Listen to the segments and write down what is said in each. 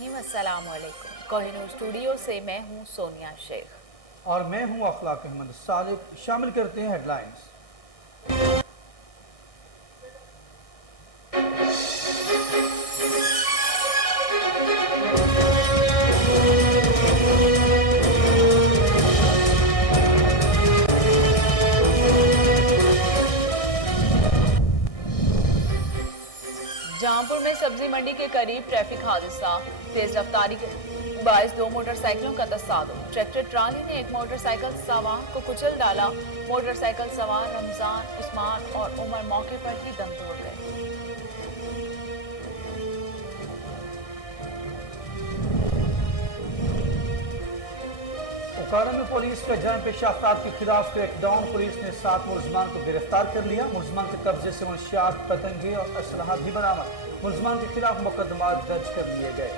बिस्मिल्लाहिर्रहमानिर्रहीम। अस्सलाम वालेकुम। कोहिनूर स्टूडियो से मैं हूं सोनिया शेख और मैं हूं अखलाक अहमद सालिक। शामिल करते हैं हेडलाइंस। जहांपुर में सब्जी मंडी के करीब ट्रैफिक हादसा, तेज रफ्तारी के बायस दो मोटरसाइकिलों का तसादुम। ट्रैक्टर ट्राली ने एक मोटरसाइकिल सवार को कुचल डाला। मोटरसाइकिल सवार रमजान, उस्मान और उमर मौके पर ही दम तोड़ गए। ओकाड़ा में पुलिस का जराइम पेशा अफराद के खिलाफ क्रैकडाउन। पुलिस ने 7 मुलजमान को गिरफ्तार कर लिया। मुलजमान के कब्जे से मंशियात, पतंगे और असलहा भी बरामद। मुलजमान के खिलाफ मुकदमा दर्ज कर लिए गए।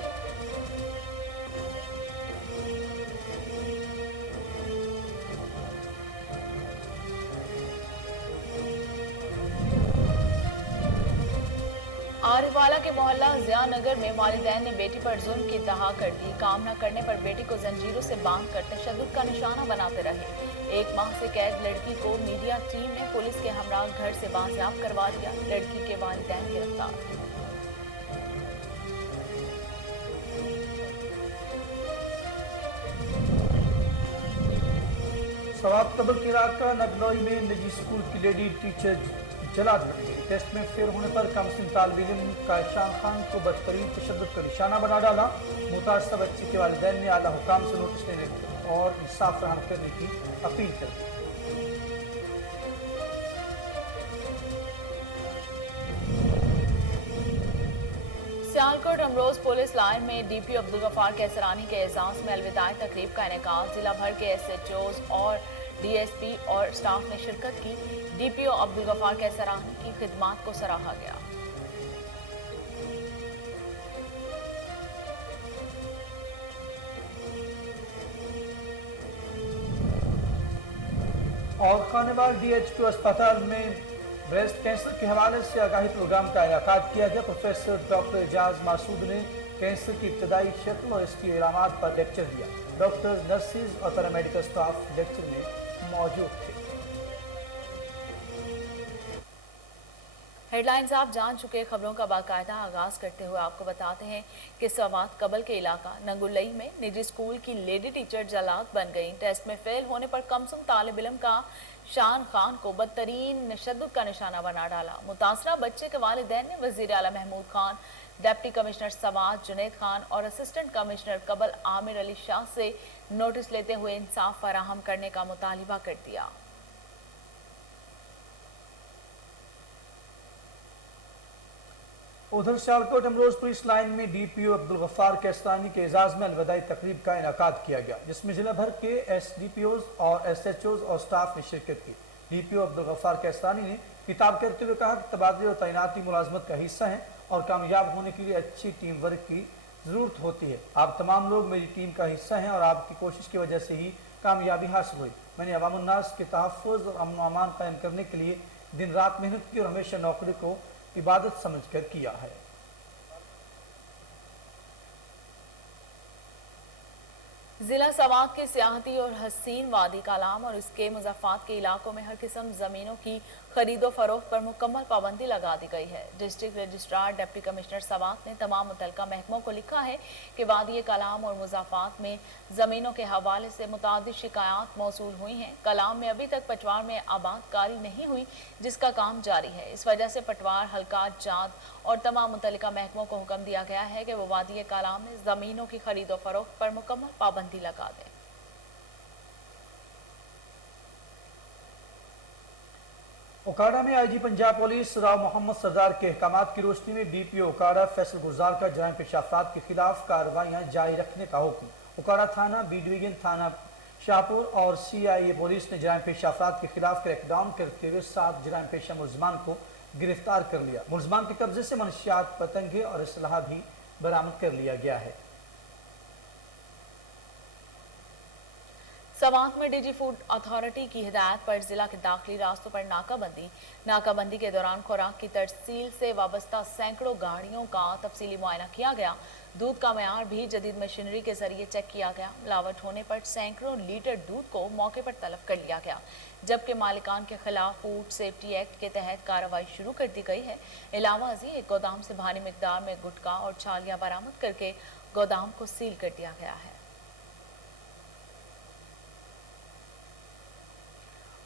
आरिफवाला के मोहल्ला जियानगर में वालिदैन ने बेटी पर जुल्म की इंतहा कर दी। काम न करने पर बेटी को जंजीरों से बांध कर तशद्दुद का निशाना बनाते रहे। 1 माह से कैद लड़की को मीडिया टीम ने पुलिस के हमरा घर से बाजियाब करवा दिया। लड़की के वालिदैन गिरफ्तार। सवाब तबल के इलाका नगलोई में निजी स्कूल की लेडी टीचर जला दी गई। टेस्ट में फेल होने पर कमसिन तालिब इल्म कायशान खान को बदतरीन तशद्दुद का निशाना बना डाला। मुतासरा बच्ची के वालिदैन ने आला हुकाम से नोटिस लेने और इंसाफ फराहम करने की अपील कर दी। सियालकोट अमरोज पुलिस लाइन में डीपीओ अब्दुल गफ्फार कैसरानी के एजाज में अलविदाई तकरीब का इनेकाद। जिला भर के एसएचओज और डीएसपी और स्टाफ ने शिरकत की। डीपीओ अब्दुल गफ्फार कैसरानी की खिदमात को सराहा गया। और खानेवाल डीएचक्यू अस्पताल में ब्रेस्ट कैंसर के हवाले से आगाही प्रोग्राम का इनेकाद किया गया। प्रोफेसर डॉक्टर एजाज मासूद ने कैंसर की इब्तदाई शक्ल और इसकी इलामात पर लेक्चर दिया। डॉक्टर्स, नर्सिस और पैरामेडिकल स्टाफ लेक्चर में मौजूद थे। हेडलाइंस आप जान चुके। खबरों का बाकायदा आगाज करते हुए आपको बताते हैं कि सवात कबल के इलाका नंगुलई में निजी स्कूल की लेडी टीचर जलात बन गई। टेस्ट में फेल होने पर कमसुम तालिब इल्म का शान खान को बदतरीन तशद्दुद का निशाना बना डाला। मुतासरा बच्चे के वालिदैन ने वजीर आला महमूद खान, डिप्टी कमिश्नर सवात जुनैद खान और असिस्टेंट कमिश्नर कबल आमिर अली शाह से नोटिस लेते हुए इंसाफ फराहम करने का मुतालिबा कर दिया। उधर सियालकोट अमरोज पुलिस लाइन में डीपीओ अब्दुल गफ्फार कैसरानी के एजाज में अलविदाई तकरीब का इनेकाद किया गया, जिसमें जिला भर के एसडीपीओज और एसएचओज और स्टाफ ने शिरकत की। डीपीओ अब्दुल गफ्फार कैसरानी ने खिताब करते हुए कहा कि तबादले और तैनाती मुलाजमत का हिस्सा है और कामयाब होने के लिए अच्छी टीम वर्क की ज़रूरत होती है। आप तमाम लोग मेरी टीम का हिस्सा हैं और आपकी कोशिश की वजह से ही कामयाबी हासिल हुई। मैंने अवामुन्नास के तहफ़्फ़ुज़ और अमन अमान कायम करने के लिए दिन रात मेहनत की और हमेशा नौकरी को इबादत समझकर किया है। जिला सवात के सियाहती और हसीन वादी कालाम और इसके मुज़फ़्फ़ात के इलाकों में हर किस्म ज़मीनों की खरीदो फरोख्त पर मुकम्मल पाबंदी लगा दी गई है। District registrar deputy commissioner Swat ने तमाम मुतल्लिका महकमों को लिखा है कि वादी कलाम और मुज़फ़्फ़ात में ज़मीनों के हवाले से मुतादिद शिकायत मौसूल हुई हैं। कलाम में अभी तक पटवार में आबादकारी नहीं हुई, जिसका काम जारी है। इस वजह से पटवार, हल्का जात और तमाम मुतल्लिका महकमों को हुक्म दिया गया है कि वो वादी कलाम में ज़मीनों की खरीदो फरोख्त पर मुकम्मल पाबंदी लगा दें। ओकाड़ा में आईजी पंजाब पुलिस राव मोहम्मद सरदार के अहकामात की रोशनी में डीपीओ ओकाड़ा फैसल गुजार का जराइम पेशा अफराद के खिलाफ कार्रवाइयां जारी रखने का हुक्म। ओकाड़ा थाना, बी डिवीजन थाना शाहपुर और सीआईए पुलिस ने जराइम पेशा अफराद के खिलाफ क्रैकडाउन करते हुए 7 जराइम पेशा मुलजमान को गिरफ्तार कर लिया। मुलजमान के कब्जे से मनशियात, पतंगे और असलहा भी बरामद कर लिया गया है। सवात में डीजी फूड अथॉरिटी की हिदायत पर जिला के दाखिली रास्तों पर नाकाबंदी के दौरान खुराक की तरसील से वाबस्ता सैकड़ों गाड़ियों का तफसीली मुआयना किया गया। दूध का मयार भी जदीद मशीनरी के जरिए चेक किया गया। मिलावट होने पर सैकड़ों लीटर दूध को मौके पर तलब कर लिया गया, जबकि मालिकान के खिलाफ फूड सेफ्टी एक्ट के तहत कार्रवाई शुरू कर दी गई है। इलावा अजी एक गोदाम से भारी मिकदार में गुटखा और छालियां बरामद करके गोदाम को सील कर दिया गया है।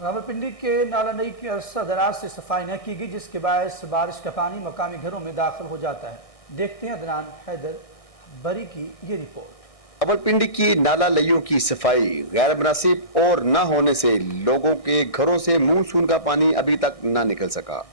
रावलपिंडी के नाला नई की अरसा दराज से सफाई न की गई, जिसके बायस बारिश का पानी मकामी घरों में दाखिल हो जाता है। देखते हैं अदनान हैदर बरी की ये रिपोर्ट। रावलपिंडी की नाला लइयों की सफाई गैर मुनासिब और न होने से लोगों के घरों से मानसून का पानी अभी तक न निकल सका।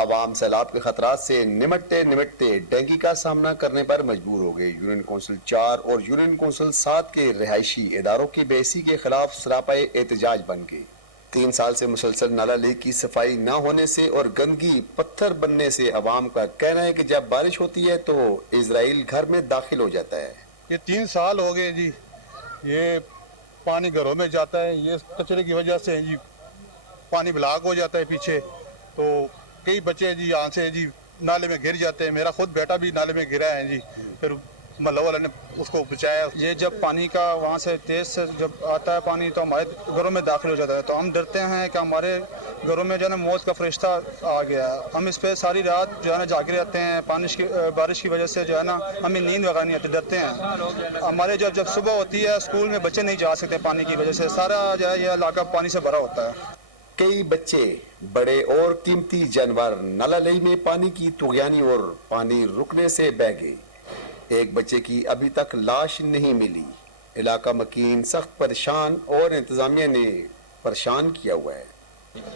अवाम सैलाब के खतरात से निमटते निमटते डेंगू का सामना करने पर मजबूर हो गई। यूनियन कौंसिल 4 और यूनियन कौंसिल 7 के रिहायशी इदारों की बेसी के खिलाफ सरापाए एहतजाज बन गई। 3 साल से मुसलसल नाला लीक की सफाई न होने से और गंदगी पत्थर बनने से अवाम का कहना है कि जब बारिश होती है तो इजराइल घर में दाखिल हो जाता है। ये 3 साल हो गए जी, ये पानी घरों में जाता है, ये कचरे की वजह से जी पानी ब्लॉक हो जाता है पीछे, तो कई बच्चे जी यहाँ से जी नाले में गिर जाते हैं। मेरा खुद बेटा भी नाले में गिरा है जी, फिर मल्ला वाला ने उसको बचाया। ये जब पानी का वहाँ से तेज़ से जब आता है पानी तो हमारे घरों में दाखिल हो जाता है, तो हम डरते हैं कि हमारे घरों में जो है ना मौत का फरिश्ता आ गया। हम इस पे सारी रात जो है ना जागे रहते हैं। बारिश की वजह से जो है ना हमें नींद वगैरह नहीं आती, डरते हैं। हमारे जब सुबह होती है स्कूल में बच्चे नहीं जा सकते पानी की वजह से, सारा जो है यह इलाका पानी से भरा होता है। कई बच्चे, बड़े और कीमती जानवर नाला लई में पानी की तुगयानी और पानी रुकने से बह गए। एक बच्चे की अभी तक लाश नहीं मिली। इलाका मकीन सख्त परेशान और इंतजामिया ने परेशान किया हुआ है।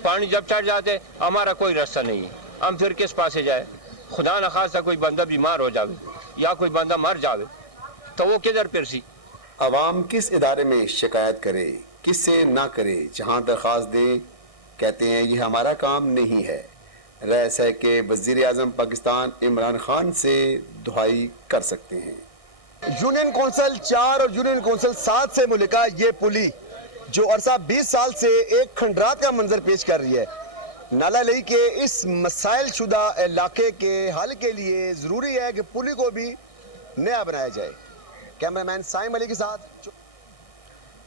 पानी जब चढ़ जाते हमारा कोई रास्ता नहीं है, हम फिर किस पास से जाए। खुदा न खास्ता कोई बंदा बीमार हो जावे या कोई बंदा मर जावे तो वो किधर फिरसी। अवाम किस इदारे में शिकायत करे, किससे ना करे, जहाँ दरख्वास्त दें, कहते हैं ये हमारा काम नहीं है। रैस है कि वज़ीर आज़म पाकिस्तान इमरान खान से दुहाई कर सकते हैं। यूनियन कौंसिल 4 और यूनियन कौंसिल 7 से मुल्का ये पुली जो अरसा 20 साल से एक खंडरात का मंजर पेश कर रही है। नाला लई के इस मसाइल शुदा इलाके के हल के लिए ज़रूरी है कि पुली को भी नया बनाया जाए। कैमरामैन साइम अली के साथ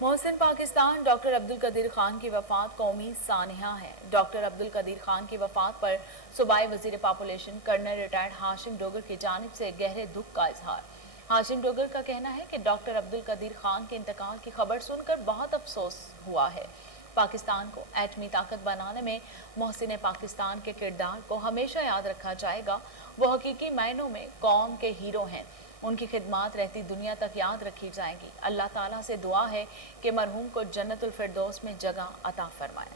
मोहसिन पाकिस्तान। डॉक्टर अब्दुल कदीर खान की वफात कौमी सानिया है। डॉक्टर अब्दुल कदीर खान की वफात पर सूबाई वजीर population colonel retired Hashim Dogar की जानिब से गहरे दुख का इजहार। हाशिम डोगर का कहना है कि डॉक्टर अब्दुल कदीर खान के इंतकाल की खबर सुनकर बहुत अफसोस हुआ है। पाकिस्तान को एटमी ताकत बनाने में मोहसिन पाकिस्तान के किरदार को हमेशा याद रखा जाएगा। वो हकीकी मायनों में कौम के हीरो हैं। उनकी खिदमात रहती दुनिया तक याद रखी जाएगी। अल्लाह ताला से दुआ है कि मरहूम को जन्नतुल फिरदौस में जगह अता फरमाए।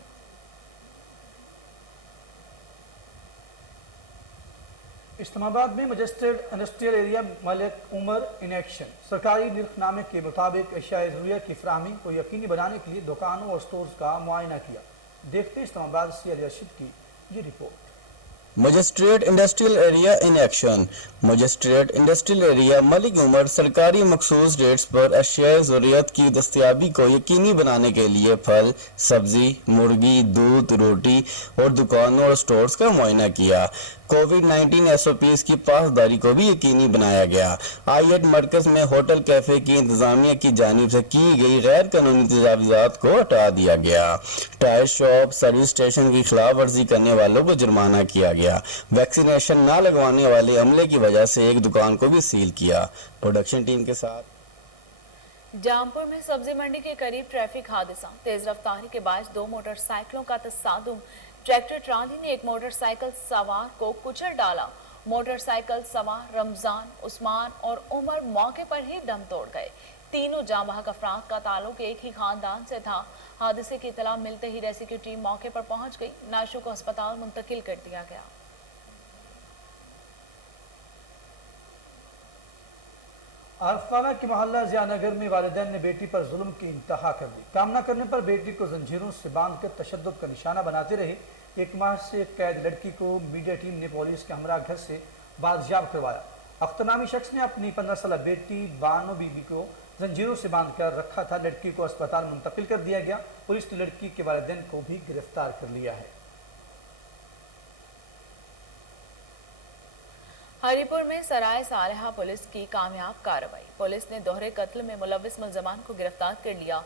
इस्लामाबाद में magistrate industrial area Malik Umar in action. सरकारी निर्खनामे के मुताबिक अशिया ज़रूरियत की फराहमी को यकीनी बनाने के लिए दुकानों और स्टोर्स का मुआयना किया। देखते हैं इस्लामाबाद से अली रशीद की ये report. Magistrate industrial area in action. Magistrate industrial area Malik Umar सरकारी मखसूस रेट्स पर अशिया ज़रूरियत की दस्तयाबी को यकीनी बनाने के लिए फल, सब्जी, मुर्गी, दूध, रोटी और दुकानों और स्टोर्स का मुआयना किया। कोविड-19 SOPs की पासदारी को भी यकीनी बनाया गया। आईएड मरकज में होटल कैफे की इंतजामिया की जानिब से की गई गैर कानूनी तजावीज़ात को हटा दिया गया। टायर शॉप, सर्विस स्टेशन की खिलाफ वर्जी करने वालों को जुर्माना किया गया। वैक्सीनेशन न लगवाने वाले अमले की वजह से एक दुकान को भी सील किया। प्रोडक्शन टीम के साथ जामपुर में सब्जी मंडी के करीब ट्रैफिक हादसा। तेज रफ्तारी के बायस 2 मोटरसाइकिलों का तसादुम। ट्रैक्टर ट्राली ने एक मोटरसाइकिल सवार को कुचल डाला। मोटरसाइकिल सवार रमजान, उस्मान और उमर मौके पर ही दम तोड़ गए। तीनों जांबाज अफराद का ताल्लुक एक ही खानदान से था। हादसे की इतला मिलते ही रेस्क्यू टीम मौके पर पहुंच गई। नाशों को अस्पताल मुंतकिल कर दिया गया। आरफाना के मोहल्ला जियानगर में वालिदैन ने बेटी पर जुल्म की इंतहा कर दी। काम न करने पर बेटी को जंजीरों से बांधकर तशद्दुद का निशाना बनाते रहे। 1 माह से कैद लड़की को मीडिया टीम ने पुलिस के हमरा घर से बाजियाब करवाया। अख्तर नामी शख्स ने अपनी 15 साल बेटी बानो बीबी को जंजीरों से बांधकर रखा था। लड़की को अस्पताल मुंतकिल कर दिया गया। पुलिस ने लड़की के वालिदैन को भी गिरफ्तार कर लिया है। हरिपुर में सराय सालेहा पुलिस की कामयाब कार्रवाई। पुलिस ने दोहरे कत्ल में मुलविस मुलजमान को गिरफ्तार कर लिया।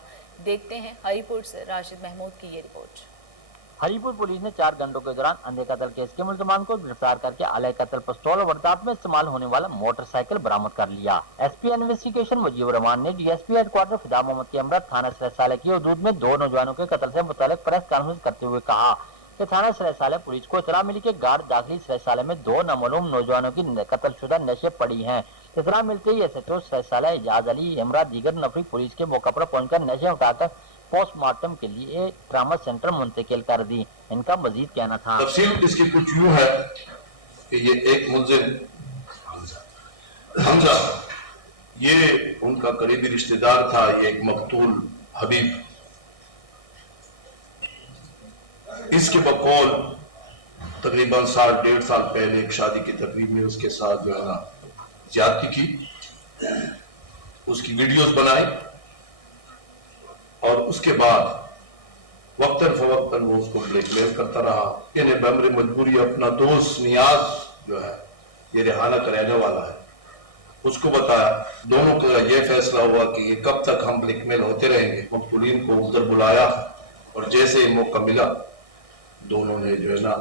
देखते हैं हरिपुर से राशिद महमूद की ये रिपोर्ट। हरिपुर पुलिस ने 4 घंटों के दौरान अंधे कत्ल केस के मुलजमान को गिरफ्तार करके अलग कत्ल पिस्तौल और वारदात में इस्तेमाल होने वाला मोटरसाइकिल बरामद कर लिया। एसपी इन्वेस्टिगेशन मुजीब रहमान ने डीएसपी हेडक्वार्टर फिदा मोहम्मद के अमृत थाना सराय की हदूद में 2 नौजवानों के कत्ल से मुतालिक प्रेस कॉन्फ्रेंस करते हुए कहा कि थाना सराय पुलिस को इतला मिली कि गार्ड दाखिली सराय में 2 नामालूम नौजवानों की कत्लशुदा नशे पड़ी हैं। इतला मिलते ही एसएचओ सराय इजाज अली इमरा दीगर नफरी पुलिस के मौका पर पहुंचकर नशे उठाकर पोस्टमार्टम के लिए ट्रामा सेंटर मुंतकिल कर दी। इनका मजीद कहना था। तफसील इसकी कुछ यूं है कि ये एक मुलजिम हमजा, ये उनका करीबी रिश्तेदार था। ये एक मकतूल हबीब, इसके बकौल तकरीबन 1.5 साल पहले एक शादी की तकरीब में उसके साथ जो है ना ज्यादती की, उसकी वीडियोस बनाई और उसके बाद वक्तन फवक्तन वो उसको ब्लैकमेल करता रहा। इन्हें बमरे मजबूरी अपना दोस्त नियाज जो है ये रिहाना कराने वाला है, उसको बताया। दोनों का ये फैसला हुआ कि ये कब तक हम ब्लैकमेल होते रहेंगे। मुख्तलिन को उधर बुलाया और जैसे ही मौका मिला दोनों ने जो है ना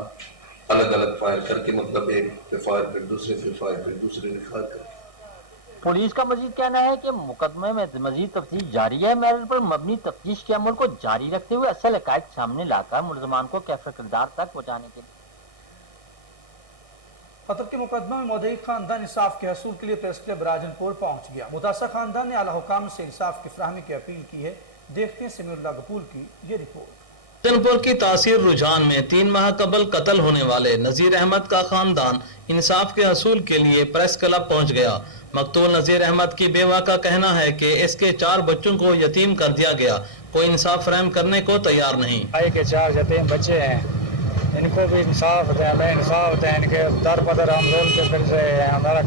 अलग अलग फायर करके, मतलब एक पे फायर फिर दूसरे पे फायर फिर दूसरे ने फायर करके। पुलिस का मजीद कहना है कि मुकदमे में मजीद तफ्तीश जारी है। मेरिट पर मबनी तफ्तीश के अमल को जारी रखते हुए असल हकायक सामने लाकर मुलजमान को कैफे किरदार तक पहुंचाने के लिए कत्ल के मुकदमा में मुद्दई खानदान इंसाफ के हसूल के लिए प्रेस क्लब राजनपुर पहुंच गया। मुतासर खानदान ने आला हुकाम से इंसाफ की फराहमी की अपील की है। देखते हैं समीउल्लाह गफूर की ये रिपोर्ट। राजनपुर की तासीर रुझान में 3 माह कबल कत्ल होने वाले नजीर अहमद का खानदान इंसाफ के हसूल के लिए प्रेस क्लब पहुंच गया। मकतूल नजीर अहमद की बेवा का कहना है कि इसके 4 बच्चों को यतीम कर दिया गया, कोई इंसाफ फराहम करने को तैयार नहीं। भाई के 4 यतीम बच्चे हैं, इनको भी इंसाफ दें, हमें इंसाफ दें। इनके दर बदर हम रोल के फिर से हमारा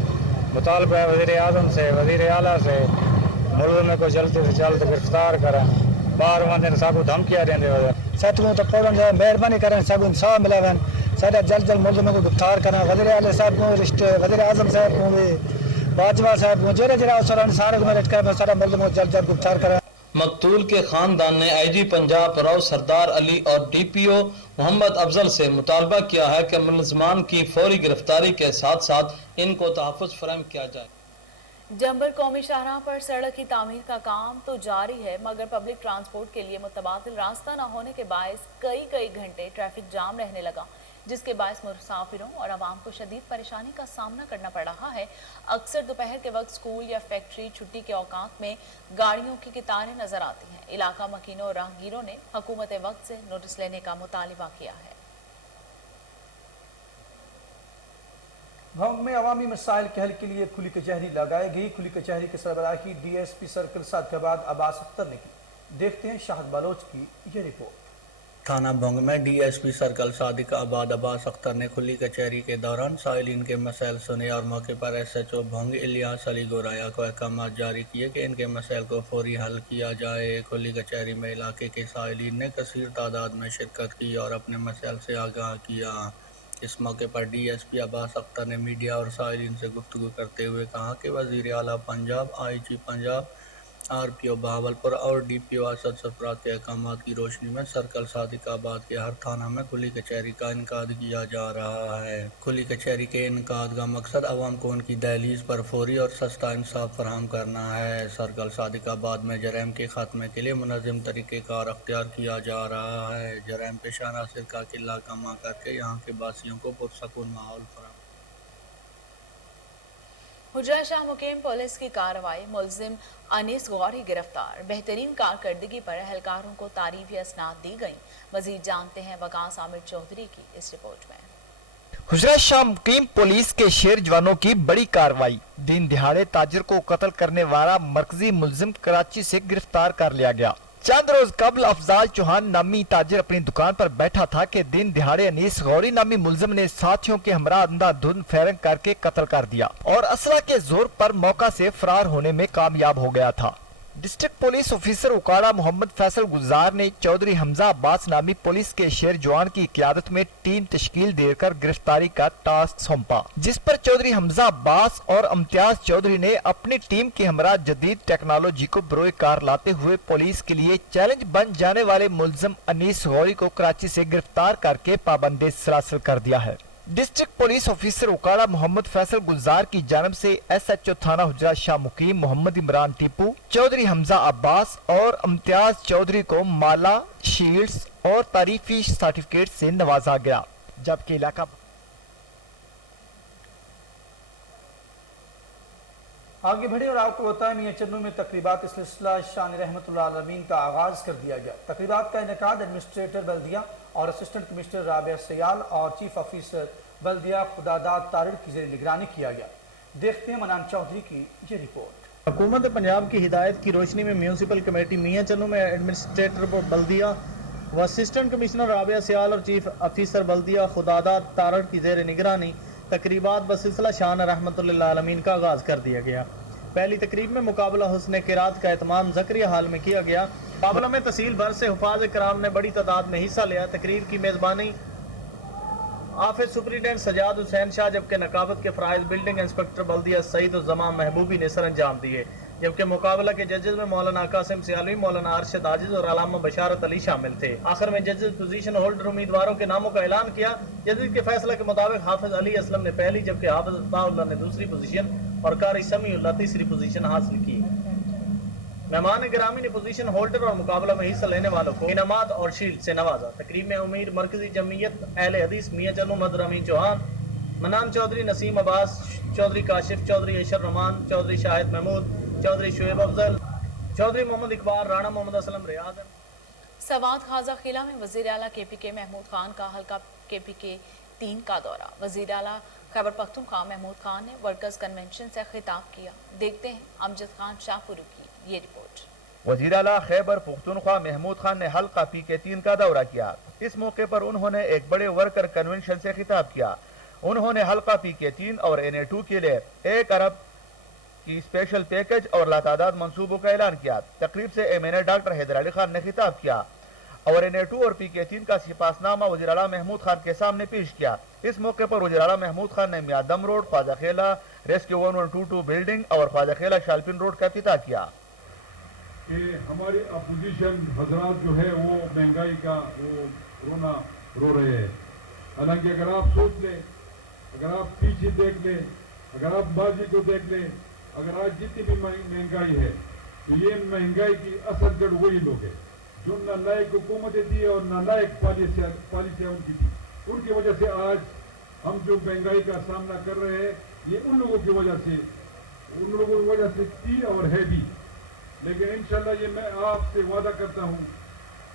मुतालबा है वज़ीर आज़म से, वज़ीर आला से, मुल्ज़िम को जल्द से जल्द गिरफ्तार करें। बार वहाँ सब धमकियाँ देंगे सतगुण तो पौधन जो मेहरबानी करें, सब इंसाफ मिला वन सारा जल्द जल्द मुल्ज़िम को गिरफ्तार करें। वज़ीर आला साहब को रिश्ते, वज़ीर आज़म साहब को भी, बाजवा साहब को, जरा जरा सारे में लटका सारा मुल्ज़िम को जल्द जल्द गिरफ्तार करें। मकतूल के खानदान ने आईजी पंजाब राव सरदार अली और डीपीओ मोहम्मद अफजल से मुतालबा किया है कि मुलजमान की फौरी गिरफ्तारी के साथ साथ इनको तहफ़्फ़ुज़ फराहम किया जाए। जंबर कौमी शाहराह पर सड़क की तामीर का काम तो जारी है, मगर पब्लिक ट्रांसपोर्ट के लिए मुतबादिल रास्ता न होने के बायस कई घंटे ट्रैफिक जाम रहने लगा, जिसके बायस मुसाफिरों और आवाम को शदीद परेशानी का सामना करना पड़ रहा है। अक्सर दोपहर के वक्त स्कूल या फैक्ट्री छुट्टी के औकात में गाड़ियों की कतारें नजर आती हैं। इलाका मकीनों और राहगीरों ने हुकूमत वक्त से नोटिस लेने का मुतालिबा किया है। भंग में अवामी मसाइल के हल के लिए खुली कचहरी लगाई गई। खुली कचहरी की सरबराही डीएसपी सर्कल सादिकाबाद अब्बास अख्तर ने की। देखते हैं शाहिद बलोच की ये रिपोर्ट। थाना भंग में डीएसपी सर्कल सादिकाबाद अब्बास अख्तर ने खुली कचहरी के दौरान साइलिन के मसाइल सुने और मौके पर एसएचओ भंग इलियास अली गोराया को अहकाम जारी किए कि इनके मसाइल को फौरी हल किया जाए। खुली कचहरी में इलाके के साइलिन ने कसीर तादाद में शिरकत की और अपने मसाइल से आगाह किया। इस मौके पर डीएसपी अब्बास अख्तर ने मीडिया और साइलिन से गुफ्तगू करते हुए कहा कि वज़ीर आला पंजाब, आईजी पंजाब, आरपीओ बहावलपुर और डीपीओ असद सरफराज के अहकामात की रोशनी में सर्कल सादिकाबाद के हर थाना में खुली कचहरी का इनकाद किया जा रहा है। खुली कचहरी के इनकाद का मकसद अवाम को उनकी दहलीज पर फौरी और सस्ता इंसाफ फराहम करना है। सर्कल सादिकाबाद में जराइम के खात्मे के लिए मुनज़्ज़म तरीक़ेकार अख्तियार किया जा रहा है। जराइम पेशाना सिरका किला कमा करके यहाँ के बासियों को पुरसकून माहौल फराहम। हुजरा शाह मुकीम पुलिस की कार्रवाई, मुलजिम अनीस गौरी गिरफ्तार। बेहतरीन कारकर्दगी पर एहलकारों को तारीफी असनाद दी गई। मजीद जानते हैं वकास आमिर चौधरी की इस रिपोर्ट में। हुजरा शाह मुकीम पुलिस के शेर जवानों की बड़ी कार्रवाई। दिन दिहाड़े ताजिर को कत्ल करने वाला मरकजी मुलजिम कराची से गिरफ्तार कर लिया गया। चंद रोज कबल अफजाल चौहान नामी ताजिर अपनी दुकान पर बैठा था कि दिन दिहाड़े अनीस गौरी नामी मुलजिम ने साथियों के हमरा अंधाधुंध फायरिंग करके कत्ल कर दिया और असला के जोर पर मौका से फरार होने में कामयाब हो गया था। District police officer Okara Muhammad Faisal Gujjar ने चौधरी हमजा अब्बास नामी पुलिस के शेर जवान की क़यादत में टीम तश्कील देकर गिरफ्तारी का टास्क सौंपा, जिस पर चौधरी हमजा अब्बास और इम्तियाज चौधरी ने अपनी टीम के हमरा जदीद टेक्नोलॉजी को बरोए कार लाते हुए पुलिस के लिए चैलेंज बन जाने वाले मुलजिम अनीस गौरी को कराची से गिरफ्तार करके पाबंदी सलासल कर दिया है। District police officer Okara Muhammad Faisal Gujjar की जानब से SHO थाना हुजरा शाह मुकीम मोहम्मद इमरान टीपू, चौधरी हमजा अब्बास और इम्तियाज चौधरी को माला, शील्ड्स और तारीफी सर्टिफिकेट से नवाजा गया, जबकि इलाका आगे बढ़े और आपको बताएं मियां चन्नू में तकरीबात इस सिलसिला शान रहमतुल्लाह आलमीन का आगाज कर दिया गया। तकरीबात का इनेकाद एडमिनिस्ट्रेटर बल्दिया और असिस्टेंट कमिश्नर राबिया सयाल और चीफ ऑफिसर बल्दिया खुदादाद तारिर की ज़ेर निगरानी किया गया। देखते हैं मनान चौधरी की ये रिपोर्ट। हुकूमत पंजाब की हिदायत की रोशनी में म्यूनसिपल कमेटी मियां चन्नू में एडमिनिस्ट्रेटर बल्दिया व असिस्टेंट कमिश्नर राबिया सयाल और चीफ ऑफिसर बल्दिया खुदादाद तारिर की ज़ेर निगरानी तकरीबात बसिलसिला शान रहमतुल्लाह आलमीन का आगाज़ कर दिया गया। पहली तकरीब में मुकाबला हुस्न किरात का एहतमाम ज़करिया हाल में किया गया। मुकाबला में तहसील भर से हुफाज कराम ने बड़ी तादाद में हिस्सा लिया। तकरीर की मेज़बानी आफिस सुपरिटेंडेंट सजाद हुसैन शाह, जबकि नकाबत के फ़राइज़ बिल्डिंग इंस्पेक्टर बल्दिया सईद और जमाम महबूबी ने सर अंजाम दिए, जबकि मुकाबला के जजेस में मौलाना कासिम सियालवी, मौलाना अरशद आजिज और अलामा बशारत अली शामिल थे। आखिर में जजेस पोजीशन होल्डर उम्मीदवारों के नामों का ऐलान किया। जजेस के फैसले के मुताबिक हाफिज अली असलम ने पहली, जबकि हाफिज अताउल्लाह ने दूसरी पोजीशन और कारी समीउल्लाह तीसरी पोजीशन हासिल की। मेहमान गिरामी ने पोजीशन होल्डर और मुकाबला में हिस्सा लेने वालों को इनामात और शील्ड से नवाजा। तकरीब में उमीर मरकजी जमीयत अहले हदीस मियां चन्नू मदर अमीन चौहान, मनान चौधरी, नसीम अब्बास चौधरी, काशिफ चौधरी, ऐशर रहमान चौधरी, शाहिद महमूद चौधरी, शुएब अफजल चौधरी, मोहम्मद इकबाल राणा, मोहम्मद असलम रियाज। सवात खाजा किला में वज़ीर आला KPK महमूद खान का हल्का KPK 3 का दौरा। वज़ीर आला खैबर पख्तूनख्वा महमूद खान ने वर्कर्स कन्वेंशन से खिताब किया। देखते हैं अमजद खान शाहपुरी की ये रिपोर्ट। वज़ीर आला खैबर पख्तूनख्वा महमूद खान ने हल्का PK 3 का दौरा किया। इस मौके पर उन्होंने एक बड़े वर्कर कन्वेंशन से खिताब किया। उन्होंने हल्का PK 3 और NA2 के लिए 1 अरब की स्पेशल पैकेज और लातादाद मंसूबों का ऐलान किया। तकरीब से MNA डॉक्टर हैदर अली खान ने खिताब किया और NA2 और PK 3 का सिपासनामा वज़ीर आला महमूद खान के सामने पेश किया। इस मौके पर वज़ीर आला महमूद खान ने मियादम रोड, ख्वाजा खेला रेस्क्यू 1122 बिल्डिंग और ख्वाजा खेला शालपिन रोड का इफ्तिताह किया। हमारी अपोजिशन हजरात जो है वो महंगाई का वो रोना रो रहे हैं। हालांकि अगर आप सोच ले, अगर आप पीछे देख ले, अगर आप माजी को देख ले, अगर आज जितनी भी महंगाई है तो ये महंगाई की असर जड़ वही लोग हैं जो नालायक हुकूमतें थी और नालायक पॉलिसियां उनकी थी। उनकी वजह से आज हम जो महंगाई का सामना कर रहे हैं ये उन लोगों की वजह से थी और है भी। लेकिन इंशाल्लाह ये मैं आपसे वादा करता हूँ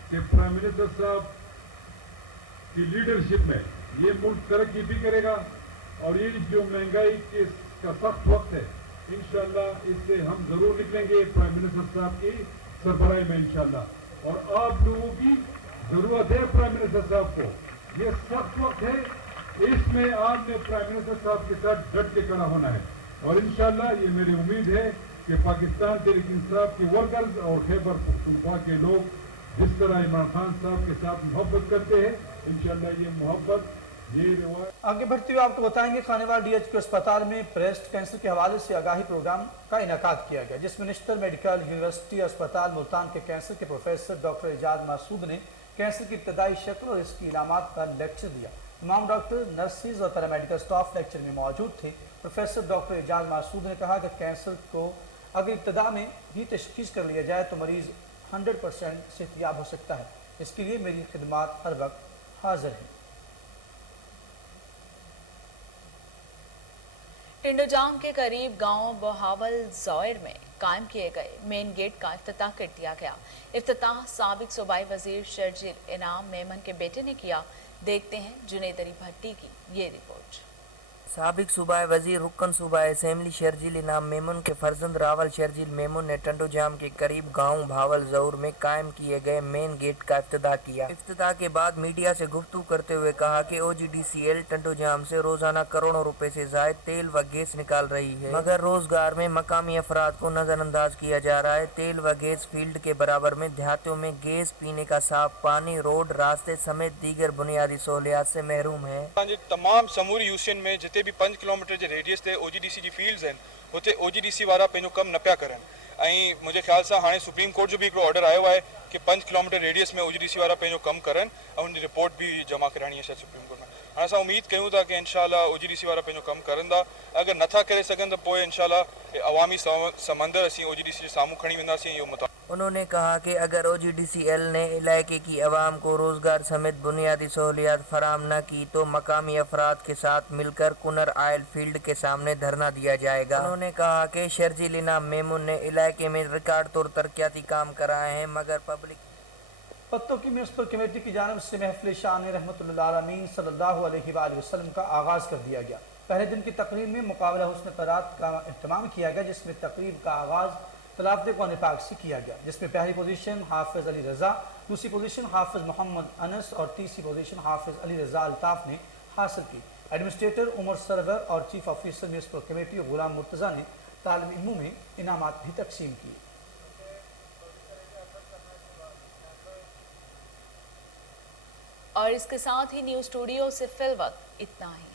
कि प्राइम मिनिस्टर साहब की लीडरशिप में ये मुल्क तरक्की भी करेगा और ये जो महंगाई का सख्त वक्त है इंशाल्लाह इससे हम जरूर निकलेंगे प्राइम मिनिस्टर साहब की सरबराही में इंशाल्लाह। और आप लोगों की जरूरत है प्राइम मिनिस्टर साहब को। ये सख्त वक्त है, इसमें आपने प्राइम मिनिस्टर साहब के साथ डट के खड़ा होना है और इंशाल्लाह ये मेरी उम्मीद है कि पाकिस्तान तहरीक इंसाफ के वर्कर्स और खैबर पख्तूनख्वा के लोग जिस तरह इमरान खान साहब के साथ मोहब्बत करते हैं इंशाल्लाह ये मोहब्बत आगे बढ़ते हुए आपको बताएंगे खानेवाल DHQ अस्पताल में ब्रेस्ट कैंसर के हवाले से आगाही प्रोग्राम का इनेकाद किया गया, जिसमें नेशनल मेडिकल यूनिवर्सिटी अस्पताल मुल्तान के कैंसर के प्रोफेसर डॉक्टर एजाज मासूद ने कैंसर की इब्तदाई शक्ल और इसकी इलामात पर लेक्चर दिया। तमाम डॉक्टर, नर्सिस और पैरामेडिकल स्टाफ लेक्चर में मौजूद थे। प्रोफेसर डॉक्टर एजाज मासूद ने कहा कि कैंसर को अगर इब्तदा में भी तशखीस कर लिया जाए तो मरीज़ 100% सेहतयाब हो सकता है। इसके लिए मेरी खिदमात हर वक्त हाजिर हैं। टिंडोजांग के करीब गांव बहावल ज़ौर में कायम किए गए मेन गेट का इफ्तिताह कर दिया गया। इफ्तिताह साबिक सूबाई वजीर शर्जील इनाम मेमन के बेटे ने किया। देखते हैं जुनेद अली भट्टी की ये रिपोर्ट। साबिक सूबाई वजीर रुकन सूबाई असेंबली शर्जील इनाम मेमन के फर्जंद रावल शर्जील मेमन ने टंडो जाम के करीब गांव भावल जौर में कायम किए गए मेन गेट का इफ्तिताह किया। इफ्तिताह के बाद मीडिया से गुफ्तगू करते हुए कहा कि OGDCL टंडो जाम से रोजाना करोड़ों रुपए से जायद तेल व गैस निकाल रही है, मगर रोजगार में मकामी अफराद को नजरअंदाज किया जा रहा है। तेल व गैस फील्ड के बराबर में देहातों में गैस, पीने का साफ पानी, रोड, रास्ते समेत दीगर बुनियादी सहूलियात से महरूम है। तमाम समूरी यूनियन में जिते भी 5 किलोमीटर जे रेडियस ते OGDC जी फील्ड्स आहिनि हुते OGDC वारा पंहिंजो कमु न पिया करनि ऐं मुंहिंजे ख्याल सां हाणे सुप्रीम कोर्ट जो भी हिकिड़ो ऑर्डर आयो आहे कि 5 किलोमीटर रेडियस में OGDC वारा पंहिंजो कमु करनि ऐं उनजी रिपोर्ट भी जमा कराइणी आहे शायदि सुप्रीम कोर्ट में। हाणे असां उम्मीद कयूं था कि इंशाल्लाह OGDC वारा पंहिंजो कमु करंदा, अगर नथा करे सघनि त पोइ इंशाल्लाह अवामी समंदर असीं OGDC जे साम्हूं खणी वेंदासीं। इहो मुताबिक़ उन्होंने कहा कि अगर OGDCL ने इलाके की आवाम को रोजगार समेत बुनियादी सहूलियात फराम न की तो मकामी अफराद के साथ मिलकर कुनर आयल फील्ड के सामने धरना दिया जाएगा। उन्होंने कहा कि शर्जील इनाम मेमून ने इलाके में रिकॉर्ड तौर तरक्याती काम कराए हैं, मगर पब्लिक पत्तों की म्यूनसिपल कमेटी की जानिब से महफिल शान रहमतुल्लाह आलमीन सल्लल्लाहु अलैहि वसल्लम का आगाज़ कर दिया गया। पहले दिन की तकरीब में मुकाबला हुस्न क़रात का इहतमाम किया गया, जिसमें तकरीब का आगाज़ तलावत कुरान पाक से किया गया, जिसमें पहली पोजीशन हाफिज़ अली रज़ा, दूसरी पोजीशन हाफिज़ मोहम्मद अनस और तीसरी पोजीशन हाफिज़ अली रज़ा अल्ताफ़ ने हासिल की। एडमिनिस्ट्रेटर उमर सरवर और चीफ ऑफिसर म्यूनसिपल कमेटी गुलाम मुर्तज़ा ने तालिब इल्मों में इनामात भी तकसीम किए। और इसके साथ ही न्यूज़ स्टूडियो से फिल वक्त इतना ही।